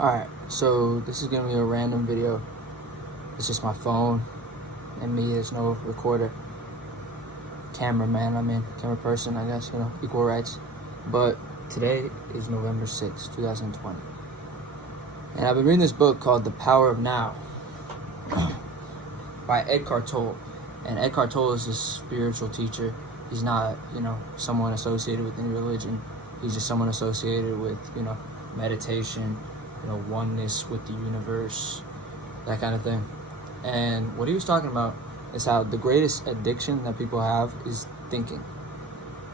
Alright, so this is gonna be a random video. It's just my phone and me. There's no recorder. Camera person, I guess, equal rights. But today is November 6th, 2020. And I've been reading this book called The Power of Now by Eckhart Tolle. And Eckhart Tolle is this spiritual teacher. He's not, someone associated with any religion. He's just someone associated with, meditation, oneness with the universe, that kind of thing. And what he was talking about is how the greatest addiction that people have is thinking.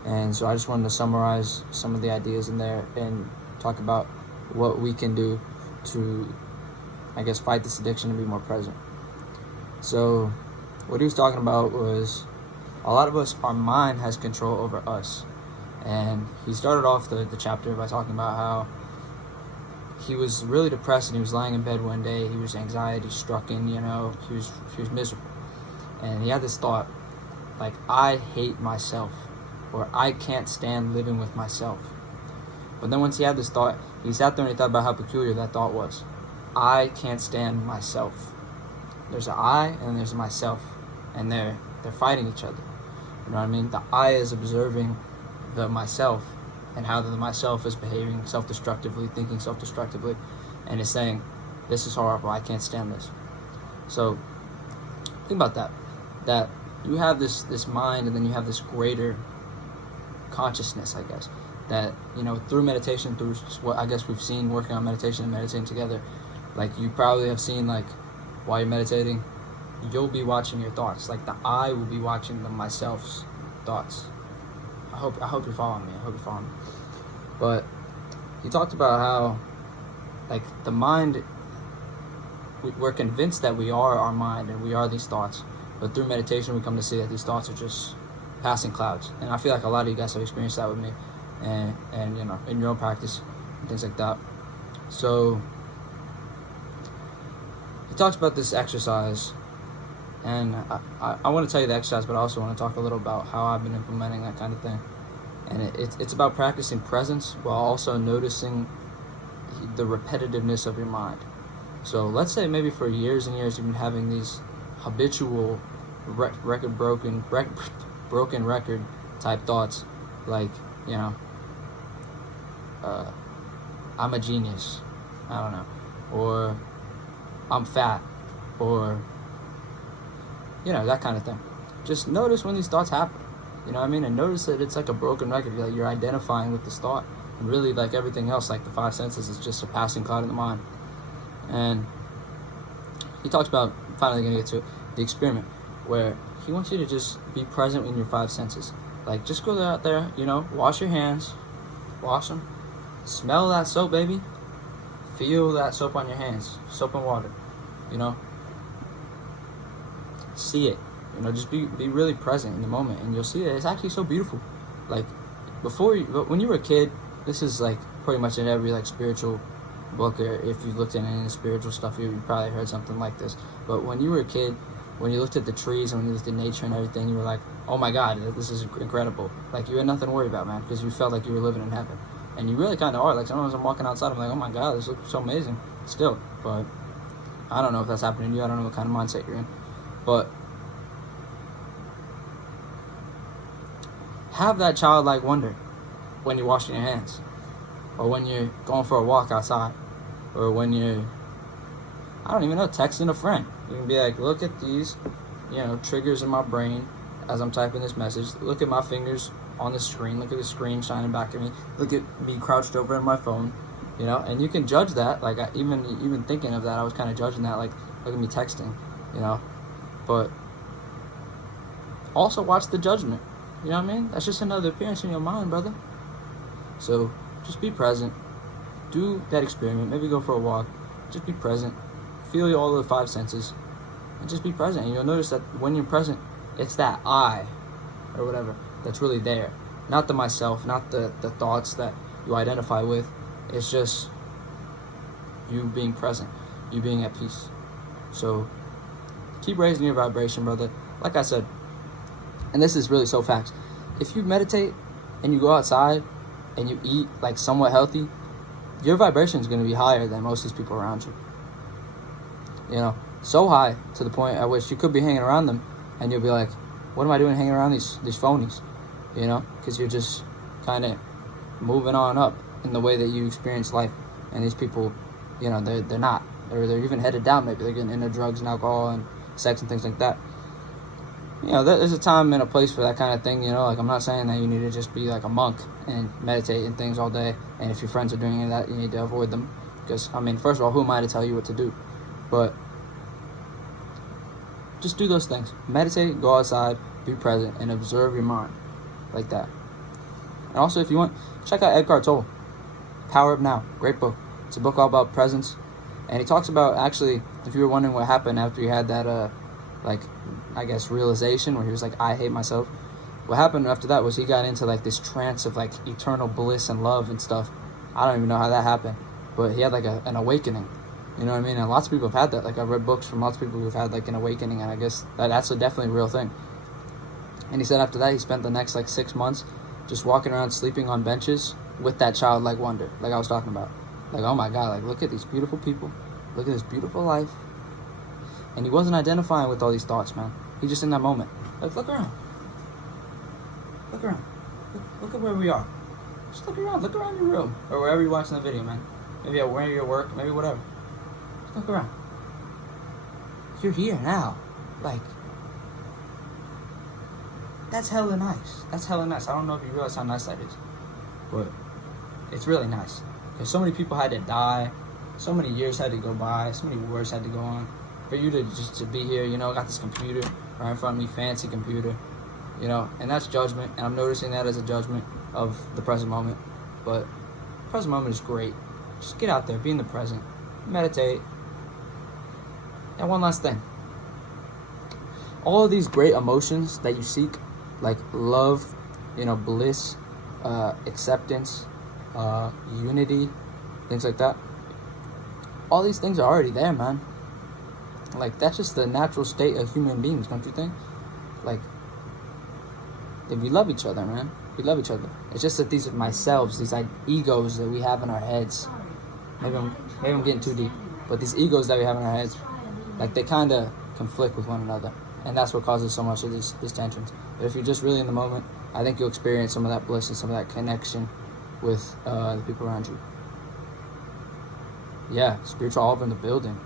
And so I just wanted to summarize some of the ideas in there and talk about what we can do to, fight this addiction and be more present. So what he was talking about was a lot of us, our mind has control over us. And he started off the chapter by talking about how he was really depressed and he was lying in bed one day. He was anxiety stricken, he was miserable. And he had this thought, like, I hate myself, or I can't stand living with myself. But then once he had this thought, he sat there and he thought about how peculiar that thought was. I can't stand myself. There's an I and there's myself, and they're fighting each other. You know what I mean? The I is observing the myself and how the myself is behaving self-destructively, thinking self-destructively, and is saying, this is horrible, I can't stand this. So think about that you have this mind, and then you have this greater consciousness, I guess, that, through meditation, through what I guess we've seen working on meditation and meditating together, like you probably have seen, like, while you're meditating, you'll be watching your thoughts. Like the I will be watching the myself's thoughts. I hope you're following me. But he talked about how, like, the mind, we're convinced that we are our mind and we are these thoughts. But through meditation, we come to see that these thoughts are just passing clouds. And I feel like a lot of you guys have experienced that with me, and in your own practice and things like that. So he talks about this exercise, and I want to tell you the exercise, but I also want to talk a little about how I've been implementing that kind of thing. And it's about practicing presence while also noticing the repetitiveness of your mind. So let's say maybe for years and years you've been having these habitual broken record type thoughts, like, I'm a genius, I don't know, or I'm fat, or that kind of thing. Just notice when these thoughts happen, and notice that it's like a broken record, like you're identifying with this thought, and really, like everything else, like the five senses, is just a passing cloud in the mind. And he talks about, finally gonna get to it, the experiment, where he wants you to just be present in your five senses. Like, just go out there, wash your hands, wash them, smell that soap, baby, feel that soap on your hands, soap and water, see it, just be really present in the moment, and you'll see that it's actually so beautiful. Like, when you were a kid, this is like pretty much in every like spiritual book, or if you looked at any spiritual stuff, you probably heard something like this. But when you were a kid, when you looked at the trees and when you looked at nature and everything, you were like, oh my God, this is incredible. Like, you had nothing to worry about, man, because you felt like you were living in heaven. And you really kind of are. Like, sometimes I'm walking outside, I'm like, oh my God, this looks so amazing still. But I don't know if that's happening to you. I don't know what kind of mindset you're in. But have that childlike wonder when you're washing your hands, or when you're going for a walk outside, or when you're, I don't even know, texting a friend. You can be like, look at these, triggers in my brain as I'm typing this message. Look at my fingers on the screen. Look at the screen shining back at me. Look at me crouched over in my phone, and you can judge that. Like, even thinking of that, I was kind of judging that. Like, look at me texting, but also watch the judgment. You know what I mean? That's just another appearance in your mind, brother. So just be present. Do that experiment. Maybe go for a walk. Just be present. Feel all the five senses. And just be present. And you'll notice that when you're present, it's that I, or whatever, that's really there. Not the myself, not the thoughts that you identify with. It's just you being present. You being at peace. So keep raising your vibration, brother. Like I said, and this is really so facts, if you meditate and you go outside and you eat like somewhat healthy, your vibration is going to be higher than most of these people around you. You know, so high to the point at which you could be hanging around them and you'll be like, what am I doing hanging around these phonies? You know, because you're just kind of moving on up in the way that you experience life. And these people, you know, they're not. They're even headed down. Maybe they're getting into drugs and alcohol and sex and things like that. You know, there's a time and a place for that kind of thing, you know. Like, I'm not saying that you need to just be like a monk and meditate and things all day. And if your friends are doing that, you need to avoid them. Because, I mean, first of all, who am I to tell you what to do? But just do those things. Meditate, go outside, be present, and observe your mind like that. And also, if you want, check out Eckhart Tolle, Power of Now. Great book. It's a book all about presence. And he talks about, actually, if you were wondering what happened after he had that, I guess, realization where he was like, I hate myself. What happened after that was he got into, like, this trance of, like, eternal bliss and love and stuff. I don't even know how that happened. But he had, like, an awakening. You know what I mean? And lots of people have had that. Like, I've read books from lots of people who've had, like, an awakening. And I guess that's definitely a real thing. And he said after that, he spent the next, like, 6 months just walking around sleeping on benches with that childlike wonder, like I was talking about. Like, oh my God, like, look at these beautiful people. Look at this beautiful life. And he wasn't identifying with all these thoughts, man. He just in that moment. Like, look around. Look around. Look at where we are. Just look around. Look around your room. Or wherever you're watching the video, man. Maybe where you're at work. Maybe whatever. Just look around. You're here now. Like, that's hella nice. That's hella nice. I don't know if you realize how nice that is. But it's really nice. Because so many people had to die. So many years had to go by. So many wars had to go on. For you to just to be here, you know, got this computer right in front of me, fancy computer, you know, and that's judgment. And I'm noticing that as a judgment of the present moment. But the present moment is great. Just get out there, be in the present, meditate. And one last thing. All of these great emotions that you seek, like love, you know, bliss, acceptance, unity, things like that. All these things are already there, man. Like, that's just the natural state of human beings, don't you think? Like, we love each other, man. We love each other. It's just that these are myselves, these like egos that we have in our heads. Maybe I'm getting too deep, but these egos that we have in our heads, like, they kind of conflict with one another, and that's what causes so much of these tensions. But if you're just really in the moment, I think you'll experience some of that bliss and some of that connection with the people around you. Yeah, spiritual olive in the building.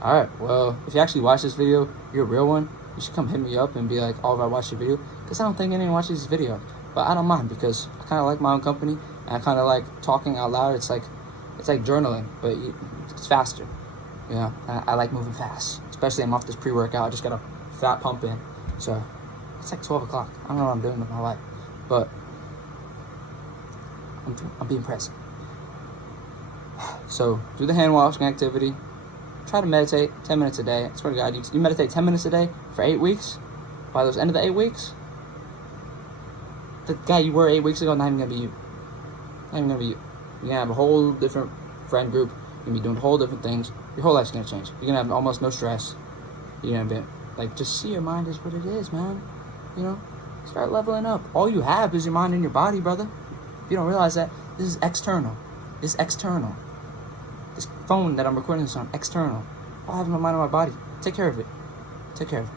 Alright, well, if you actually watch this video, you're a real one, you should come hit me up and be like, Oliver, I watched your video. Because I don't think anyone watches this video. But I don't mind, because I kind of like my own company, and I kind of like talking out loud. It's like journaling, but it's faster. You know, I like moving fast. Especially I'm off this pre-workout. I just got a fat pump in. So, it's like 12 o'clock. I don't know what I'm doing with my life. But, I'm being present. So, do the hand washing activity. Try to meditate 10 minutes a day. I swear to God, you meditate 10 minutes a day for 8 weeks. By those end of the 8 weeks, the guy you were 8 weeks ago, not even going to be you. Not even going to be you. You're going to have a whole different friend group. You're going to be doing whole different things. Your whole life's going to change. You're going to have almost no stress. You're going to be, like, just see your mind as what it is, man. You know? Start leveling up. All you have is your mind and your body, brother. If you don't realize that, this is external. This is external. This phone that I'm recording this on, external. I have my mind and my body. Take care of it. Take care of it.